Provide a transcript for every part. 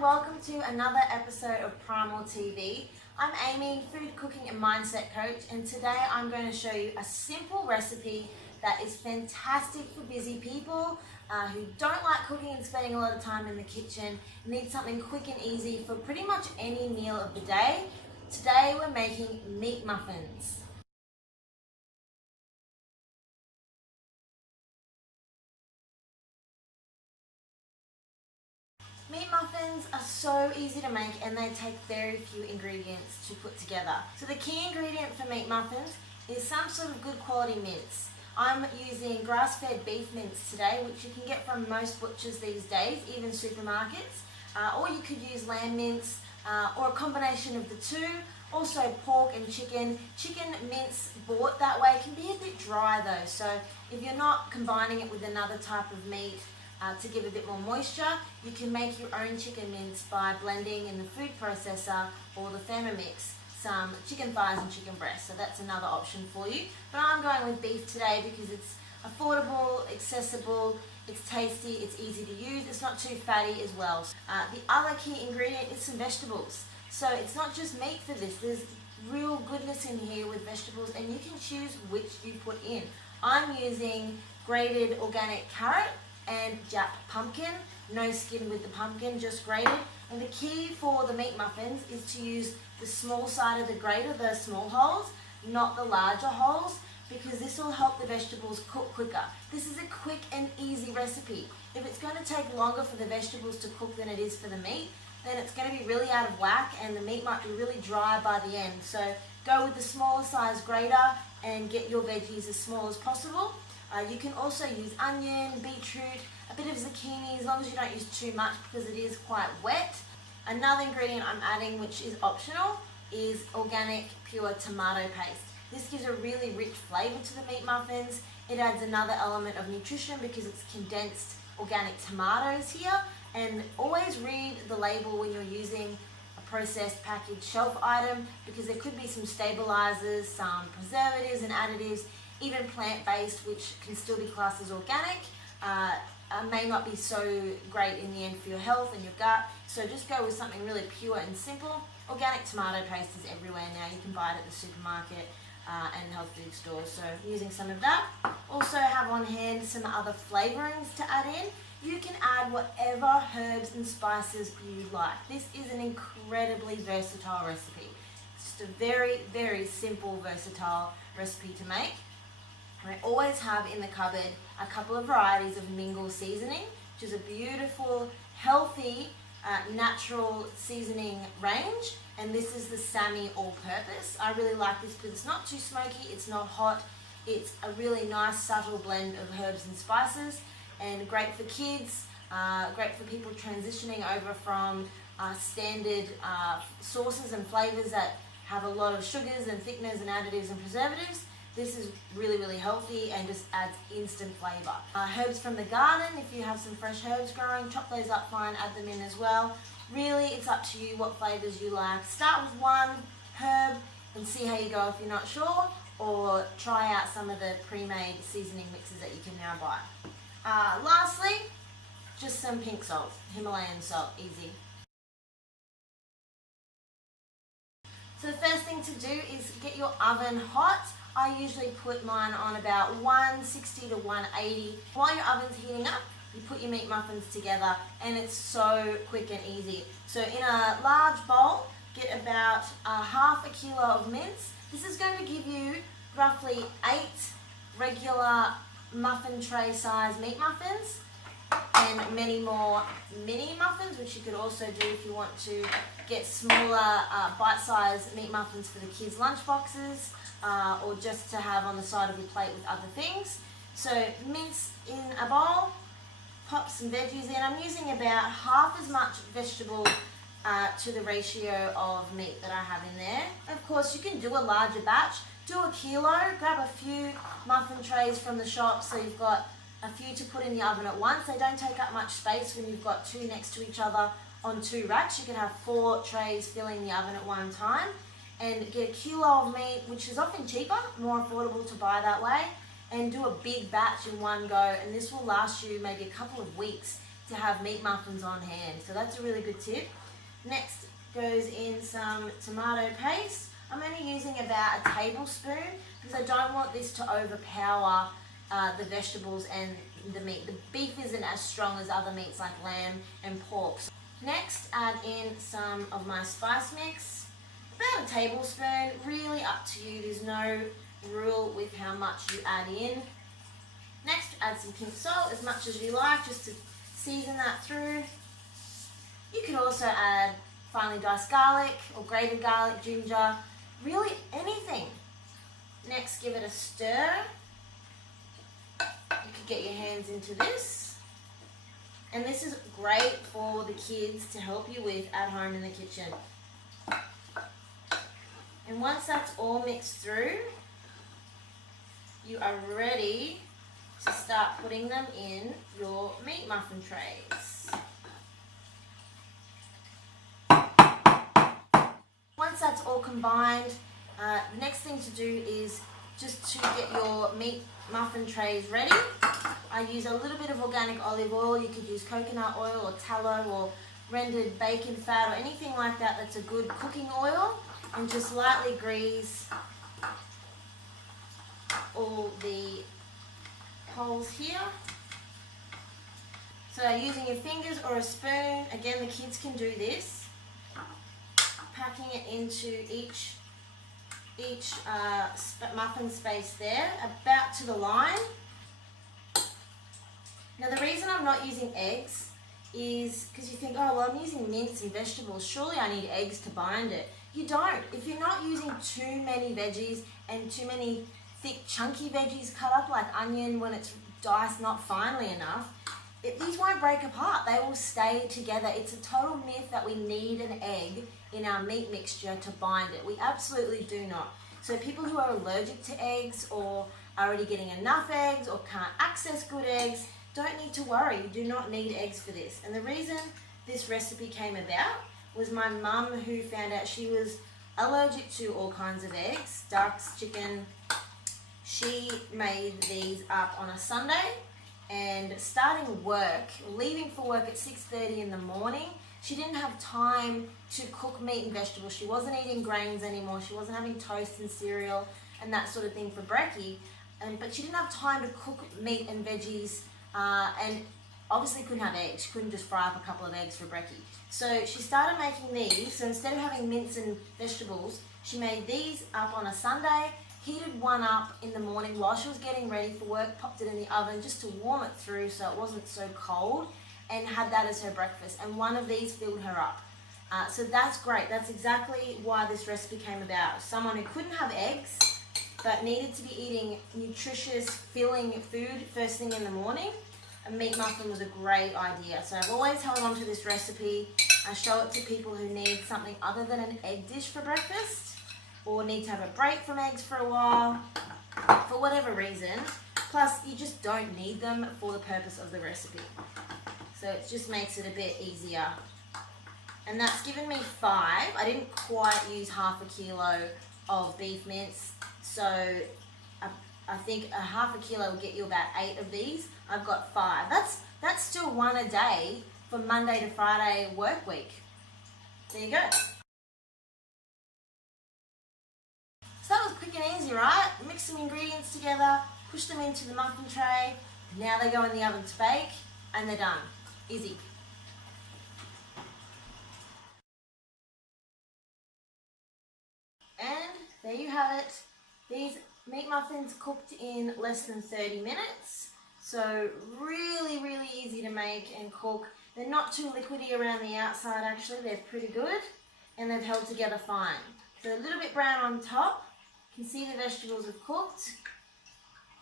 and welcome to another episode of Primal TV. I'm Amy, food cooking and mindset coach, and today I'm going to show you a simple recipe that is fantastic for busy people who don't like cooking and spending a lot of time in the kitchen, need something quick and easy for pretty much any meal of the day. Today we're making meat muffins. Meat muffins are so easy to make and they take very few ingredients to put together. So the key ingredient for meat muffins is some sort of good quality mince. I'm using grass-fed beef mince today, which you can get from most butchers these days, even supermarkets. Or you could use lamb mince or a combination of the two. Also pork and chicken. Chicken mince bought that way can be a bit dry though, so if you're not combining it with another type of meat, to give a bit more moisture, you can make your own chicken mince by blending in the food processor or the Thermomix some chicken thighs and chicken breasts. So that's another option for you. But I'm going with beef today because it's affordable, accessible, it's tasty, it's easy to use, it's not too fatty as well. The other key ingredient is some vegetables. So it's not just meat for this, there's real goodness in here with vegetables and you can choose which you put in. I'm using grated organic carrot and Jap pumpkin, no skin with the pumpkin, just grated. And the key for the meat muffins is to use the small side of the grater, the small holes, not the larger holes, because this will help the vegetables cook quicker. This is a quick and easy recipe. If it's going to take longer for the vegetables to cook than it is for the meat, then it's going to be really out of whack and the meat might be really dry by the end. So go with the smaller size grater and get your veggies as small as possible. You can also use onion, beetroot, a bit of zucchini, as long as you don't use too much because it is quite wet. Another ingredient I'm adding, which is optional, is organic pure tomato paste. This gives a really rich flavour to the meat muffins. It adds another element of nutrition because it's condensed organic tomatoes here. And always read the label when you're using a processed packaged shelf item because there could be some stabilizers, some preservatives and additives, even plant-based, which can still be classed as organic, may not be so great in the end for your health and your gut. So just go with something really pure and simple. Organic tomato paste is everywhere now. You can buy it at the supermarket and health food stores. So using some of that. Also have on hand some other flavourings to add in. You can add whatever herbs and spices you like. This is an incredibly versatile recipe. It's just a very, very simple, versatile recipe to make. I always have in the cupboard a couple of varieties of Mingle seasoning, which is a beautiful, healthy, natural seasoning range. And this is the Sammy All-Purpose. I really like this because it's not too smoky, it's not hot. It's a really nice, subtle blend of herbs and spices and great for kids, great for people transitioning over from standard sauces and flavors that have a lot of sugars and thickeners and additives and preservatives. This is really, really healthy and just adds instant flavour. Herbs from the garden, if you have some fresh herbs growing, chop those up fine, add them in as well. Really, it's up to you what flavours you like. Start with one herb and see how you go if you're not sure, or try out some of the pre-made seasoning mixes that you can now buy. Lastly, just some pink salt, Himalayan salt, easy. So the first thing to do is get your oven hot. I usually put mine on about 160 to 180. While your oven's heating up, you put your meat muffins together and it's so quick and easy. So in a large bowl, get about half a kilo of mince. This is going to give you roughly 8 regular muffin tray size meat muffins and many more mini muffins, which you could also do if you want to get smaller bite-sized meat muffins for the kids' lunch boxes or just to have on the side of your plate with other things. So mince in a bowl, pop some veggies in. I'm using about half as much vegetable to the ratio of meat that I have in there. Of course, you can do a larger batch. Do a kilo, grab a few muffin trays from the shop so you've got a few to put in the oven at once. They don't take up much space when you've got 2 next to each other on 2 racks. You can have 4 trays filling the oven at one time and get a kilo of meat, which is often cheaper, more affordable to buy that way, and do a big batch in one go, and this will last you maybe a couple of weeks. to have meat muffins on hand. So that's a really good tip. Next goes in some tomato paste. I'm only using about a tablespoon because I don't want this to overpower the vegetables and the meat. The beef isn't as strong as other meats like lamb and pork. Next, add in some of my spice mix. About a tablespoon, really up to you. There's no rule with how much you add in. Next, add some pink salt as much as you like, just to season that through. You could also add finely diced garlic or grated garlic, ginger, really anything. Next, give it a stir. You could get your hands into this. And this is great for the kids to help you with at home in the kitchen. And once that's all mixed through, you are ready to start putting them in your meat muffin trays. Once that's all combined, the next thing to do is just to get your meat muffin trays ready. I use a little bit of organic olive oil. You could use coconut oil or tallow or rendered bacon fat or anything like that that's a good cooking oil, and just lightly grease all the holes here. So using your fingers or a spoon, again the kids can do this, packing it into each muffin space there, about to the line. Now the reason I'm not using eggs is because you think, oh well, I'm using mince and vegetables, surely I need eggs to bind it. You don't. If you're not using too many veggies and too many thick chunky veggies cut up like onion when it's diced not finely enough, these won't break apart. They will stay together. It's a total myth that we need an egg in our meat mixture to bind it. We absolutely do not. So people who are allergic to eggs or are already getting enough eggs or can't access good eggs, don't need to worry. You do not need eggs for this. And the reason this recipe came about was my mum, who found out she was allergic to all kinds of eggs, ducks, chicken. She made these up on a Sunday, and starting work, leaving for work at 6:30 in the morning, she didn't have time to cook meat and vegetables. She wasn't eating grains anymore. She wasn't having toast and cereal and that sort of thing for brekkie. But she didn't have time to cook meat and veggies, and obviously couldn't have eggs. She couldn't just fry up a couple of eggs for brekkie. So she started making these. So instead of having mince and vegetables, she made these up on a Sunday, heated one up in the morning while she was getting ready for work, popped it in the oven just to warm it through so it wasn't so cold, and had that as her breakfast. And one of these filled her up. So that's great. That's exactly why this recipe came about. Someone who couldn't have eggs but needed to be eating nutritious, filling food first thing in the morning, a meat muffin was a great idea. So I've always held on to this recipe. I show it to people who need something other than an egg dish for breakfast, or need to have a break from eggs for a while, for whatever reason. Plus, you just don't need them for the purpose of the recipe. So it just makes it a bit easier. And that's given me 5. I didn't quite use half a kilo of beef mince, so I think a half a kilo will get you about 8 of these. I've got 5. That's still 1 a day for Monday to Friday work week. There you go. So that was quick and easy, right? Mix some ingredients together, push them into the muffin tray. Now they go in the oven to bake, and they're done. Easy. And there you have it. These meat muffins cooked in less than 30 minutes. So really, really easy to make and cook. They're not too liquidy around the outside actually. They're pretty good, and they've held together fine. So a little bit brown on top. You can see the vegetables have cooked.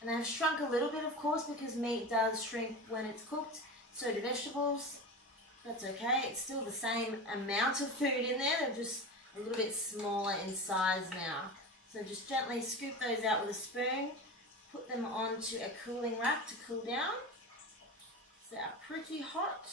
And they've shrunk a little bit, of course, because meat does shrink when it's cooked. So do vegetables. That's okay. It's still the same amount of food in there. They're just a little bit smaller in size now. So just gently scoop those out with a spoon. Put them onto a cooling rack to cool down. They are pretty hot.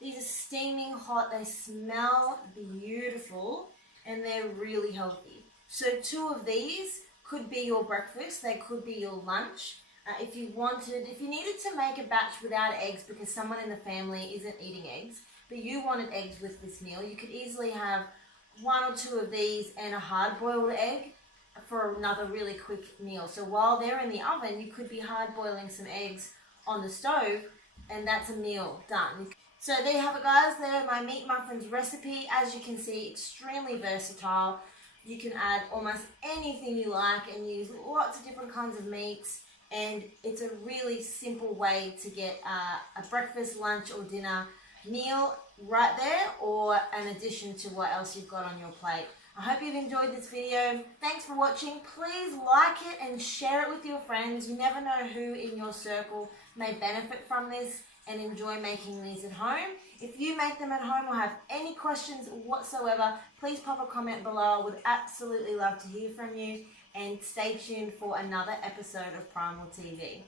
These are steaming hot. They smell beautiful, and they're really healthy. So 2 of these could be your breakfast. They could be your lunch. If you needed to make a batch without eggs because someone in the family isn't eating eggs, but you wanted eggs with this meal, you could easily have 1 or 2 of these and a hard-boiled egg for another really quick meal. So while they're in the oven, you could be hard-boiling some eggs on the stove, and that's a meal done. So there you have it, guys. There's my meat muffins recipe. As you can see, extremely versatile. You can add almost anything you like and use lots of different kinds of meats, and it's a really simple way to get a breakfast, lunch or dinner meal right there, or an addition to what else you've got on your plate. I hope you've enjoyed this video. Thanks for watching. Please like it and share it with your friends. You never know who in your circle may benefit from this and enjoy making these at home. If you make them at home or have any questions whatsoever, please pop a comment below. I would absolutely love to hear from you, and stay tuned for another episode of Primal TV.